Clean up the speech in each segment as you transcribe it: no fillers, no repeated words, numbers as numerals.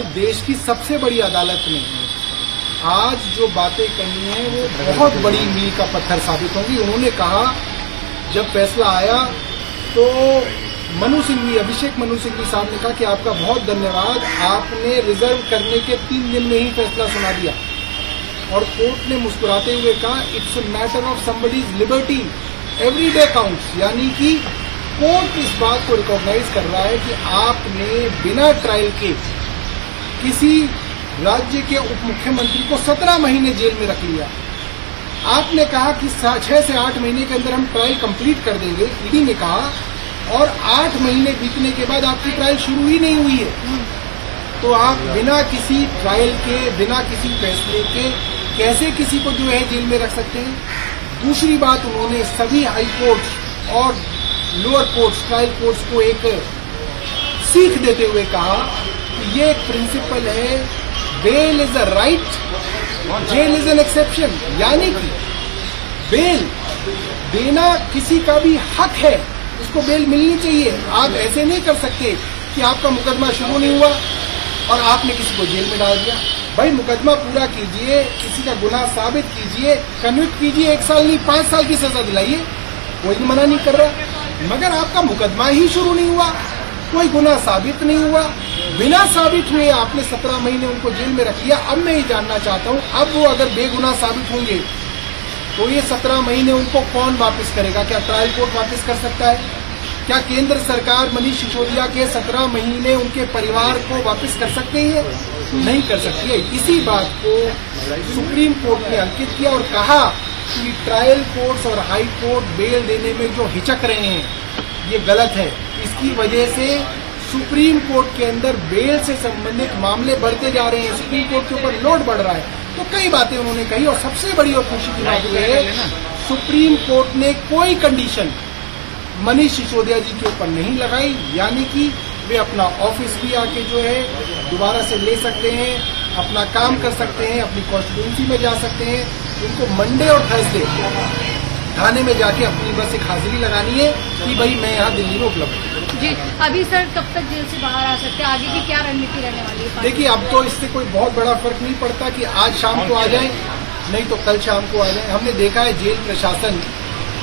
और देश की सबसे बड़ी अदालत ने आज जो बातें कही हैं वो बहुत बड़ी मील का पत्थर साबित होंगी। उन्होंने कहा जब फैसला आया तो अभिषेक मनु सिंघवी साहब ने कहा कि आपका बहुत धन्यवाद, आपने रिजर्व करने के 3 दिन में ही फैसला सुना दिया। और कोर्ट ने मुस्कुराते हुए कहा it's a matter of somebody's liberty, every day counts. यानी कि कोर्ट इस बात को रिकॉग्नाइज कर रहा है कि आपने बिना ट्रायल के किसी राज्य के उप मुख्यमंत्री को 17 महीने जेल में रख लिया। आपने कहा कि 6 से 8 महीने के अंदर हम ट्रायल कंप्लीट कर देंगे, ईडी ने कहा, और 8 महीने बीतने के बाद आपकी ट्रायल शुरू ही नहीं हुई है। तो आप बिना किसी ट्रायल के, बिना किसी फैसले के कैसे किसी को जो है जेल में रख सकते हैं। दूसरी बात, उन्होंने सभी हाई कोर्ट्स और लोअर कोर्ट्स, ट्रायल कोर्ट्स को एक सीख देते हुए कहा कि ये एक प्रिंसिपल है, bail is a right, jail is an exception. यानी कि बेल देना किसी का भी हक है, उसको बेल मिलनी चाहिए। आप ऐसे नहीं कर सकते कि आपका मुकदमा शुरू नहीं हुआ और आपने किसी को जेल में डाल दिया। भाई मुकदमा पूरा कीजिए, किसी का गुनाह साबित कीजिए, कन्विक्ट कीजिए, 1 साल नहीं 5 साल की सजा दिलाइए, कोई मना नहीं कर रहा। मगर आपका मुकदमा ही शुरू नहीं हुआ, कोई गुनाह साबित नहीं हुआ, बिना साबित हुए आपने 17 महीने उनको जेल में रख लिया। अब मैं ये जानना चाहता हूँ, अब वो अगर बेगुनाह साबित होंगे तो ये 17 महीने उनको कौन वापस करेगा? क्या ट्रायल कोर्ट वापस कर सकता है? क्या केंद्र सरकार मनीष सिसोदिया के 17 महीने उनके परिवार को वापस कर सकती है? नहीं कर सकती है। इसी बात को सुप्रीम कोर्ट ने अंकित किया और कहा कि ट्रायल कोर्ट्स और हाई कोर्ट बेल देने में जो हिचक रहे हैं ये गलत है। इसकी वजह से सुप्रीम कोर्ट के अंदर बेल से संबंधित मामले बढ़ते जा रहे हैं, सुप्रीम कोर्ट के ऊपर लोड बढ़ रहा है। तो कई बातें उन्होंने कही और सबसे बड़ी और खुशी की बात यह है सुप्रीम कोर्ट ने कोई कंडीशन मनीष सिसोदिया जी के ऊपर नहीं लगाई। यानी कि वे अपना ऑफिस भी आके जो है दोबारा से ले सकते हैं, अपना काम कर सकते हैं, अपनी कॉन्स्टिट्यूंसी में जा सकते हैं। उनको मंडे और थर्सडे थाने में जाके अपनी बस एक हाजिरी लगानी है कि भाई मैं यहाँ दिल्ली में उपलब्ध हूँ। जी, अभी सर कब तक जेल से बाहर आ सकते हैं? आगे की क्या रणनीति रहने वाली है? देखिए, अब तो इससे कोई बहुत बड़ा फर्क नहीं पड़ता कि आज शाम को आ जाए, नहीं तो कल शाम को आ जाए। हमने देखा है जेल प्रशासन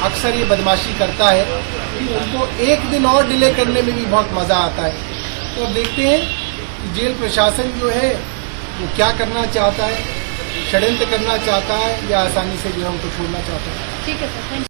अक्सर ये बदमाशी करता है कि उनको एक दिन और डिले करने में भी बहुत मजा आता है। तो अब देखते हैं कि जेल प्रशासन जो है वो क्या करना चाहता है, षड्यंत्र करना चाहता है या आसानी से जो है उनको छोड़ना चाहता है। ठीक है सर, थैंक यू।